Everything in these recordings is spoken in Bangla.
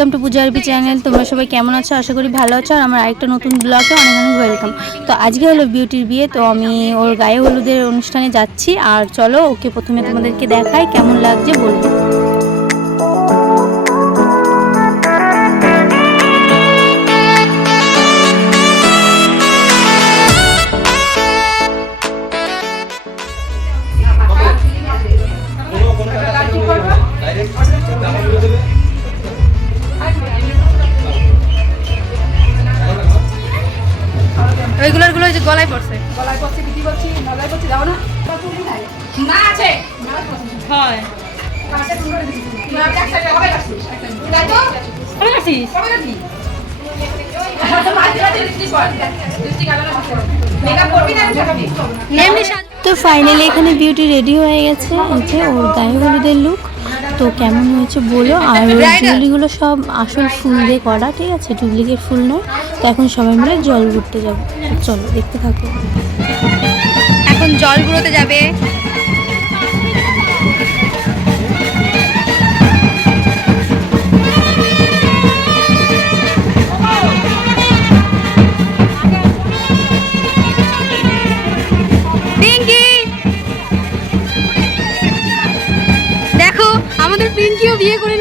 ওয়েলকাম টু পূজা আরবি চ্যানেল। তোমরা সবাই কেমন আছো? আশা করি ভালো আছো। আর আমার আরেকটা নতুন ব্লগে অনেক অনেক ওয়েলকাম। তো আজকে হলো বিউটির বিয়ে, তো আমি ওর গায়ে হলুদের অনুষ্ঠানে যাচ্ছি। আর চলো ওকে প্রথমে তোমাদেরকে দেখাই কেমন লাগছে, বলব। যে গলায় পড়ছে। গলায় করছি বলছি নলায় করছি যাও না। আছে। হয়। তো ফাইনালি এখানে বিউটি রেডি হয়ে গেছে। এই যে ওর গায়ে হলুদের লুক তো কেমন হয়েছে বলো? আর জুয়েলারিগুলো সব আসল ফুল দিয়ে করা ঠিক আছে? ডুপ্লিকেট ফুল নয়। তো এখন সবাই মিলে জল ঘুরতে যাব। চলো দেখতে থাকো। এখন জল ঘুরোতে যাবে। পিঙ্কিও বিয়ে করে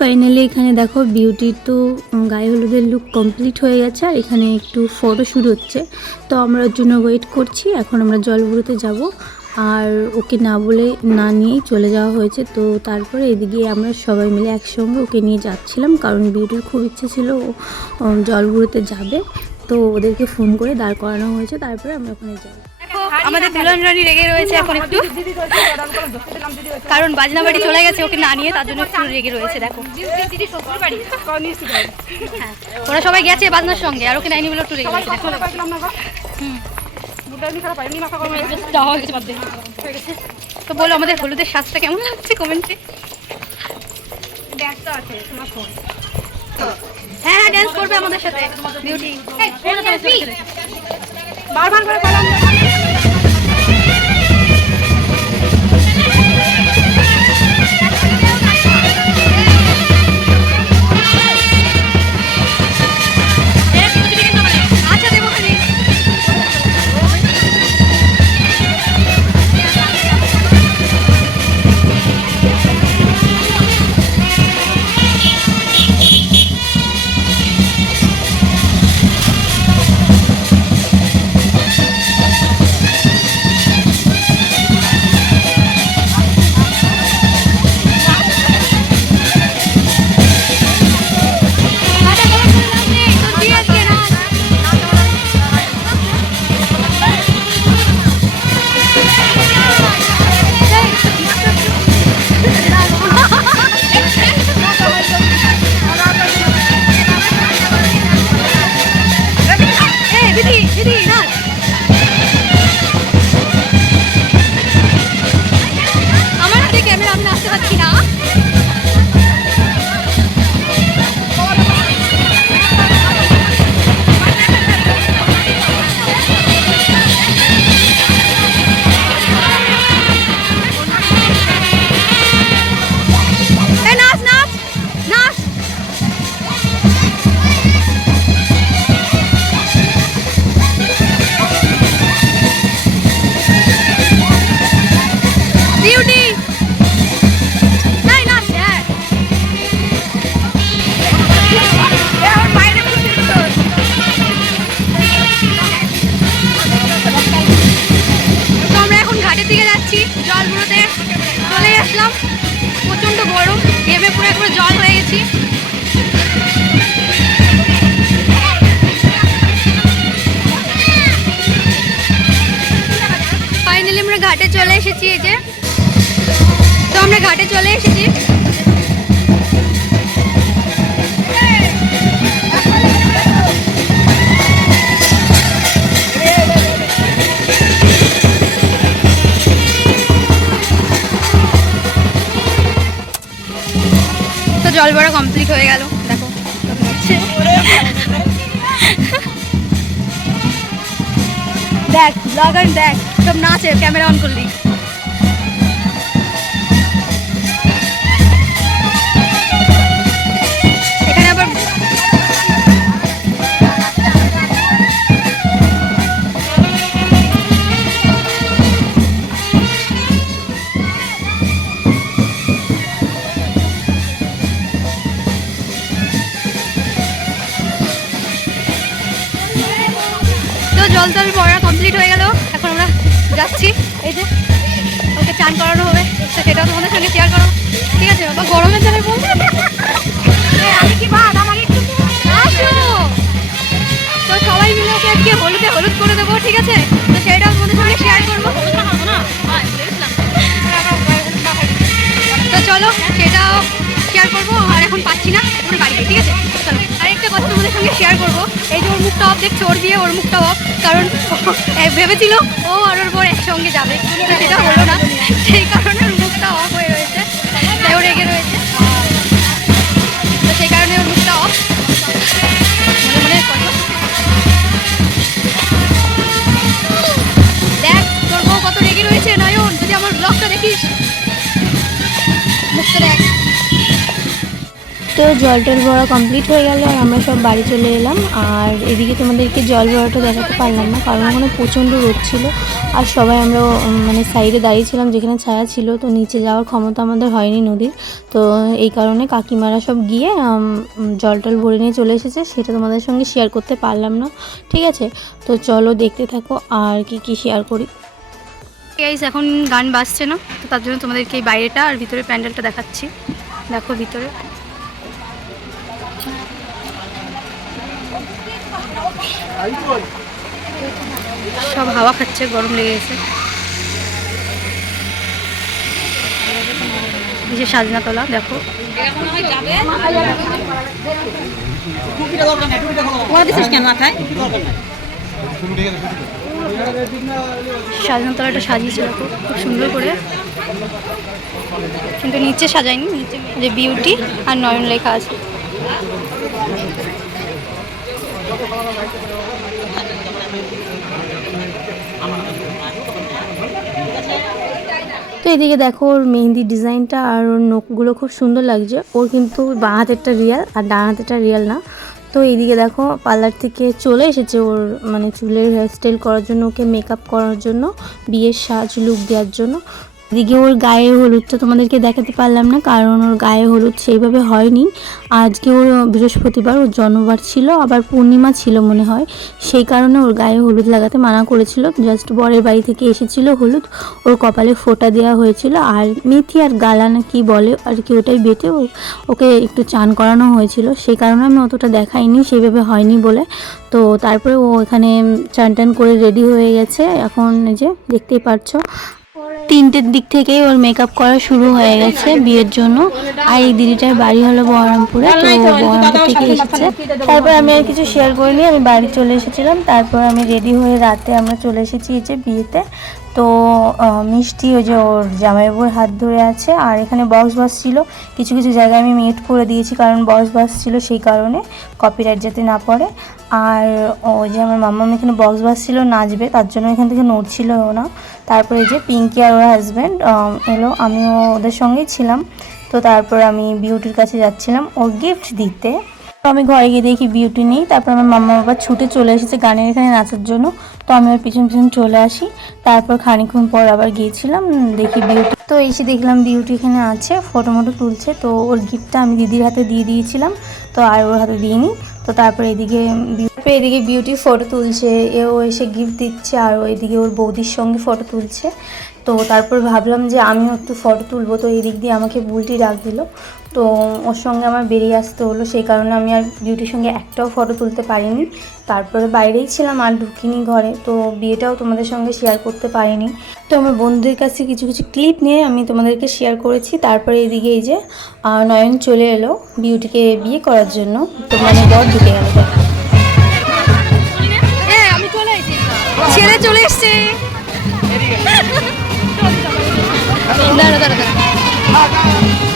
ফাইনালি এখানে দেখো বিউটির তো গায়ে হলুদের লুক কমপ্লিট হয়ে গেছে, আর এখানে একটু ফটো শ্যুট হচ্ছে। তো আমরা ওর জন্য ওয়েট করছি, এখন আমরা জলগুলোতে যাব। আর ওকে না বলে না নিয়েই চলে যাওয়া হয়েছে। তো তারপরে এদিকে আমরা সবাই মিলে একসঙ্গে ওকে নিয়ে যাচ্ছিলাম, কারণ বিউটির খুব ইচ্ছে ছিল ও জলগুলোতে যাবে। তো ওদেরকে ফোন করে দাঁড় করানো হয়েছে, তারপরে আমরা ওখানে যাই আমাদের দুলন রানী রেগে রয়েছে এখন একটু। কারণ বাজনা বাড়ি চলে গেছে ওকে না নিয়ে তার জন্য একটু রেগে রয়েছে দেখো। হ্যাঁ ওরা সবাই গেছে বাজনার সঙ্গে আর ওকে নাইনি বলে একটু রেগে হয়ে গেছে। তো বলো আমাদের হলুদের সাজটা কেমন লাগছে কমেন্টে? হ্যাঁ হ্যাঁ ড্যান্স করবে আমাদের সাথে। বিউটি বারবার করে নিলাম প্রচণ্ড গরম ভেবে পুরো একবার জল হয়ে গেছি। ফাইনালি আমরা ঘাটে চলে এসেছি এই যে। তো আমরা ঘাটে চলে এসেছি। জল ভরা কমপ্লিট হয়ে গেল দেখো। দেখ ব্লগার দেখ সব নাচে ক্যামেরা অন করলি তো জল টল পড়া কমপ্লিট হয়ে গেল। এখন আমরা যাচ্ছি। এই যে, ওকে চান করানো হবে। তো সেটাও তোমাদের সঙ্গে শেয়ার করো। ঠিক আছে, বাবা, গরমের জন্য আমি আমাকে তো সবাই হলুদে হলুদ করে দেবো, ঠিক আছে? তো সেটাও তোমাদের শেয়ার করব। তো চলো, সেটাও শেয়ার করব, আর এখন পাচ্ছি না ওর বাড়িতে ঠিক আছে? আরেকটা কথা তোমাদের সঙ্গে শেয়ার করব, এই যে ওর মুখটা অফ দেখছ ওর দিয়ে ওর মুখটা অফ কারণ ভেবেছিল ও আর ওর বোর একসঙ্গে যাবে সেটা হলো না, সেই কারণে ওর মুখটা অফ হয়ে রয়েছে ও রেগে রয়েছে। তো সেই কারণে ওর মুখটা অফ মনে দেখ, তোর বউ কত রেগে রয়েছে, নয়ন, যদি আমার ব্লগটা দেখিস। মুখটা দেখ। তো জল টল ভরা কমপ্লিট হয়ে গেল আর আমরা সব বাড়ি চলে এলাম। আর এদিকে তোমাদেরকে জল ভরাটা দেখাতে পারলাম না, কারণ ওখানে প্রচণ্ড রোদ ছিল। আর সবাই আমরা মানে সাইডে দাঁড়িয়েছিলাম যেখানে ছায়া ছিল, তো নিচে যাওয়ার ক্ষমতা আমাদের হয়নি নদীর। তো এই কারণে কাকিমারা সব গিয়ে জল টল ভরে নিয়ে চলে এসেছে, সেটা তোমাদের সঙ্গে শেয়ার করতে পারলাম না। ঠিক আছে? তো চলো দেখতে থাকো আর কি কি শেয়ার করি। গাইস এখন গান বাজছে না, তো তার জন্য তোমাদেরকে এই বাইরেটা আর ভিতরে প্যান্ডেলটা দেখাচ্ছি। দেখো ভিতরে। সব হাওয়া খাচ্ছে, গরম লেগে গেছে। যে সাজনা তলা, দেখো। সাজনা সাজিয়েছে, দেখো, খুব সুন্দর করে। কিন্তু নিচে সাজায়নি যে বিউটি আর নয়ন লেখা আছে। তো এদিকে দেখো ওর মেহেন্দির ডিজাইনটা আর ওর নখগুলো খুব সুন্দর লাগছে। ওর কিন্তু বাঁ হাতেরটা রিয়াল আর ডান হাতেরটা রিয়াল না। তো এইদিকে দেখো পার্লার থেকে চলে এসেছে ওর মানে চুলের হেয়ারস্টাইল করার জন্য, ওকে মেকআপ করার জন্য, বিয়ের সাজ লুক দেওয়ার জন্য। এদিকে ওর গায়ে হলুদটা তোমাদেরকে দেখাতে পারলাম না, কারণ ওর গায়ে হলুদ সেইভাবে হয়নি। আজকে ওর বৃহস্পতিবার, ওর জন্মবার ছিল, আবার পূর্ণিমা ছিল মনে হয়। সেই কারণে ওর গায়ে হলুদ লাগাতে মানা করেছিল। জাস্ট বরের বাড়ি থেকে এসেছিল হলুদ, ওর কপালে ফোঁটা দেওয়া হয়েছিল, আর মেথি আর গালা না কি বলে, আর কি ওটাই বেটে ওকে একটু চান করানো হয়েছিল। সেই কারণে আমি অতটা দেখাইনি, সেইভাবে হয়নি বলে। তো তারপরে ও এখানে চান টান করে রেডি হয়ে গেছে। এখন যে দেখতেই পারছ তিনটের দিক থেকেই ওর মেকআপ করা শুরু হয়ে গেছে বিয়ের জন্য। আর এই দিদিটার বাড়ি হলো বহরমপুরে, তো বহরমপুর থেকে এসেছে। তারপর আমি আর কিছু শেয়ার করিনি, আমি বাড়ি চলে এসেছিলাম। তারপর আমি রেডি হয়ে রাতে আমরা চলে এসেছি এই যে বিয়েতে। তো মিষ্টি ওই যে ওর জামাইবাবুর হাত ধরে আছে, আর এখানে বক্স বাস ছিল। কিছু কিছু জায়গায় আমি মিউট করে দিয়েছি, কারণ বক্স বাস ছিল সেই কারণে কপিরাইট যাতে না পড়ে। আর ওই যে আমার মাম্মা এখানে বক্স বাস ছিল, নাচবে, তার জন্য এখান থেকে নড়ছিল না। তারপরে যে পিঙ্কি আর ওর হাজব্যান্ড এলো, আমিও ওদের সঙ্গেই ছিলাম। তো তারপর আমি বিউটির কাছে যাচ্ছিলাম। ওর গিফট দিতে তো আমি ঘরে গিয়ে দেখি বিউটি নেই, তারপর আমার মাম্মা বাবা ছুটে চলে এসেছে গানের এখানে নাচার জন্য। তো আমি ওর পিছন পিছন চলে আসি, তারপর খানিকক্ষণ পর আবার গিয়েছিলাম, দেখি বিউটি তো এসে দেখলাম বিউটি এখানে আছে ফটো মটো তুলছে, তো ওর গিফটটা আমি দিদির হাতে দিয়ে দিয়েছিলাম, তো আর ওর হাতে দিইনি। তো তারপর এদিকে তারপরে এদিকে বিউটি ফটো তুলছে এও এসে গিফট দিচ্ছে, আর ও এদিকে ওর বৌদির সঙ্গে ফটো তুলছে। তো তারপর ভাবলাম যে আমিও একটু ফটো তুলবো, তো এই দিক দিয়ে আমাকে বুলটি ডাক দিল। তো ওর সঙ্গে আমার বেরিয়ে আসতে হলো, সেই কারণে আমি আর বিউটির সঙ্গে একটাও ফটো তুলতে পারিনি। তারপরে বাইরেই ছিলাম আর ঢুকিনি ঘরে, তো বিয়েটাও তোমাদের সঙ্গে শেয়ার করতে পারিনি। তো আমার বন্ধুদের কাছে কিছু কিছু ক্লিপ নিয়ে আমি তোমাদেরকে শেয়ার করেছি। তারপরে এদিকে এই যে নয়ন চলে এলো বিউটিকে বিয়ে করার জন্য। তো মানে বর ঢুকে গেল। হ্যাঁ দাঁড়া দাঁড়া দাঁড়া।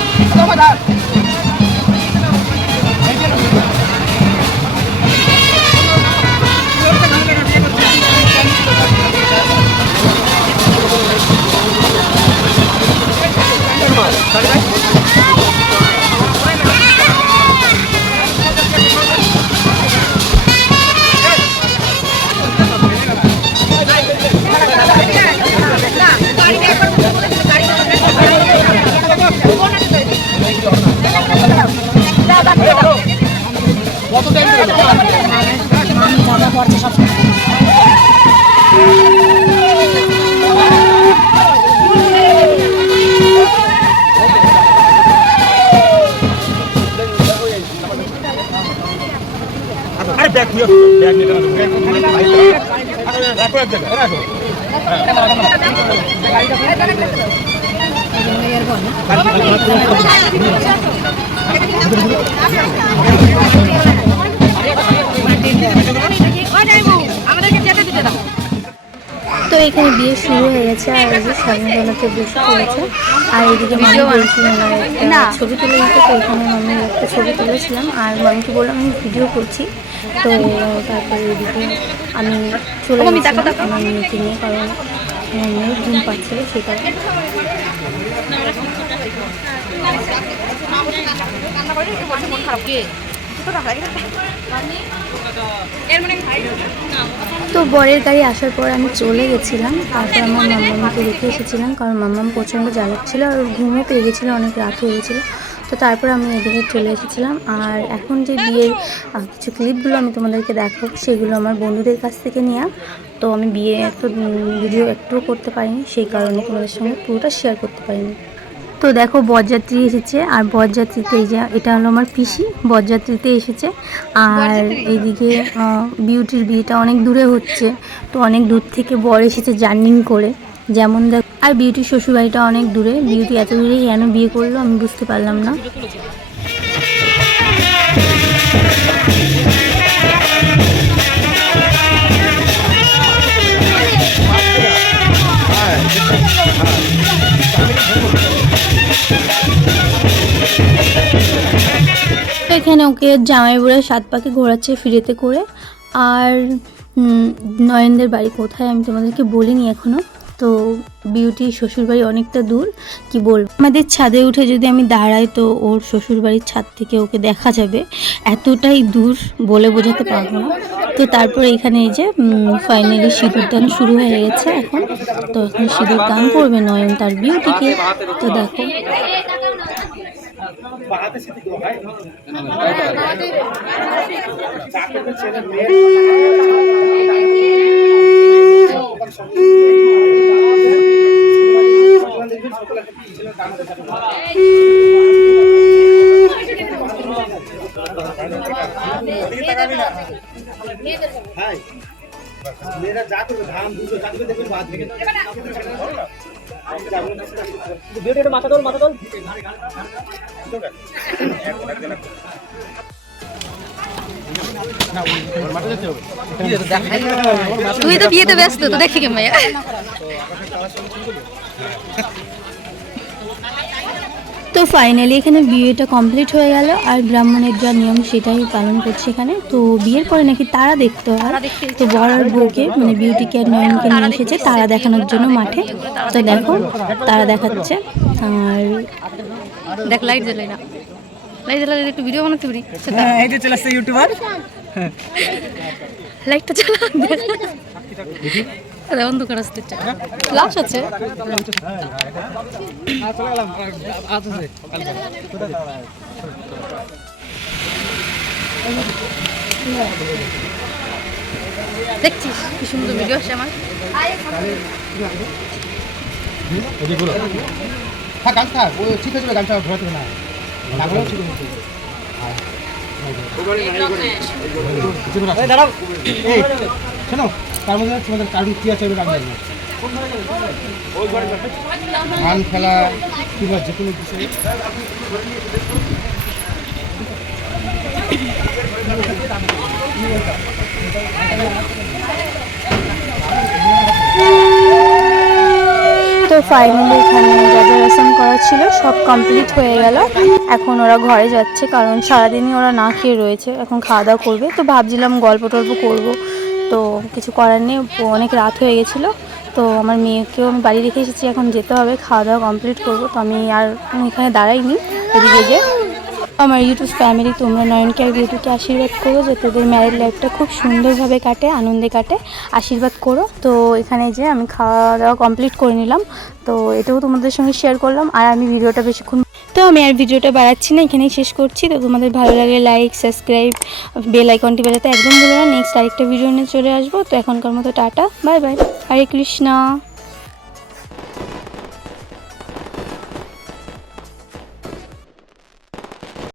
আরে ব্যাগ দিয়ে তো এখানে বিয়ে শুরু হয়ে গেছে আর এই যে স্বামীজনকে বসে পড়েছে আর এদিকে মামি বলছিল না। ছবি তুলে দিতে তো এখানে মামি একটা ছবি তুলেছিলাম আর মামিকে বললাম আমি ভিডিও করছি। তো তারপরে এদিকে আমি চলে গেছিলাম। আমার মেয়েকে নিয়ে কারণ আমার মেয়ের ঘুম পাচ্ছিল কারণে তো বরের গাড়ি আসার পর আমি চলে গেছিলাম তারপর আমার মাম্মামকে রেখে এসেছিলাম কারণ মাম্মাম প্রচণ্ড জ্বালাচ্ছিল আর ঘুমও পেয়ে গেছিল অনেক রাত হয়ে গেছিল তো তারপর আমি এদিকে চলে এসেছিলাম। আর এখন যে বিয়ের কিছু ক্লিপগুলো আমি তোমাদেরকে দেখাবো সেগুলো আমার বন্ধুদের কাছ থেকে নেওয়া তো আমি বিয়ে তো ভিডিও একটুও করতে পারিনি সেই কারণে তোমাদের সঙ্গে পুরোটা শেয়ার করতে পারিনি। তো দেখো বরযাত্রী এসেছে। আর বরযাত্রীতে এই যে এটা হলো আমার পিসি বরযাত্রীতে এসেছে। আর এইদিকে বিউটির বিয়েটা অনেক দূরে হচ্ছে। তো অনেক দূর থেকে বর এসেছে জার্নিং করে। যেমন দেখ আর বিউটির শ্বশুরবাড়িটা অনেক দূরে। বিউটি এত দূরে কেন বিয়ে করল আমি বুঝতে পারলাম না। এখানে ওকে জামাই বুড়ে সাত পাকে ঘোরাচ্ছে ফিরেতে করে। আর নয়নদের বাড়ি কোথায় আমি তোমাদেরকে বলিনি এখনও। তো বিউটি শ্বশুরবাড়ি অনেকটা দূর, কি বলব? আমাদের ছাদে উঠে যদি আমি দাঁড়াই তো ওর শ্বশুরবাড়ির ছাদ থেকে ওকে দেখা যাবে। এতটাই দূর বলে বোঝাতে পারব না। তো তারপরে এখানে এই যে ফাইনালি সিঁদুর দান শুরু হয়ে গেছে এখন। তো এখন সিঁদুর দান করবে নয়ন তার বিউটিকে তো দেখো। मेरा মাথা তোল মাথা তুই তো বিয়েতে ব্যস্ত তো দেখি কি ভাইয়া তো ফাইনালি এখানে বিয়েটা কমপ্লিট হয়ে গেল আর ব্রাহ্মণের যা নিয়ম সেটাই পালন করছে এখানে। তো বিয়ের পরে নাকি তারা দেখতে হয়। তো আর বউকে মানে বিউটিকে আর নয়নকে নিয়ে এসেছে তারা দেখানোর জন্য মাঠে। তো দেখো তারা দেখাচ্ছে। আর দেখ লাইট জ্বালাই না। লাইট একটু ভিডিও বানাতে পারি সেটা। এই যে চলে আসছে ইউটিউবার লাইটটা জ্বালা আরে অন্ধকার আসতে লাশ আছে। দেখছিস কি সুন্দর ভিডিও আসছে আমার? বলো গান থাক। ও ঠিক হয়ে যাবে গানটা ঘোরাতে না। না ঠিক হয়ে যাবে দাঁড়াও শোনো। তার মধ্যে কারণ কি আছে আমি খেলা কিংবা যে কোনো তো ফাইনালি এখানে গ্র্যাজুয়েশন করা ছিল, সব কমপ্লিট হয়ে গেল। এখন ওরা ঘরে যাচ্ছে, কারণ সারাদিনই ওরা না খেয়ে রয়েছে, এখন খাওয়া দাওয়া করবে। তো ভাবছিলাম গল্প টল্প করব। তো কিছু করার নেই অনেক রাত হয়ে গেছিল, তো আমার মেয়েকেও আমি বাড়ি রেখে এসেছি, এখন যেতে হবে খাওয়া দাওয়া কমপ্লিট করব, তো আমি আর এখানে দাঁড়াইনি, এদিকে যে আমার ইউটিউব ফ্যামিলি তোমরা নয়নকে আর বিউটিকে আশীর্বাদ করো যে তোদের ম্যারিড লাইফটা খুব সুন্দরভাবে কাটে, আনন্দে কাটে, আশীর্বাদ করো। তো এখানে যে আমি খাওয়া দাওয়া কমপ্লিট করে নিলাম, তো এটাও তোমাদের সঙ্গে শেয়ার করলাম, আর আমি ভিডিওটা বেশিক্ষণ তো আমি আর ভিডিওটা বাড়াচ্ছি না, এখানেই শেষ করছি। তো তোমাদের ভালো লাগে লাইক সাবস্ক্রাইব বেল আইকনটি বাজাতে একদম ভুলো না। নেক্সট আরেকটা ভিডিও নিয়ে চলে আসব। তো এখনকার মতো tata bye bye Hare Krishna.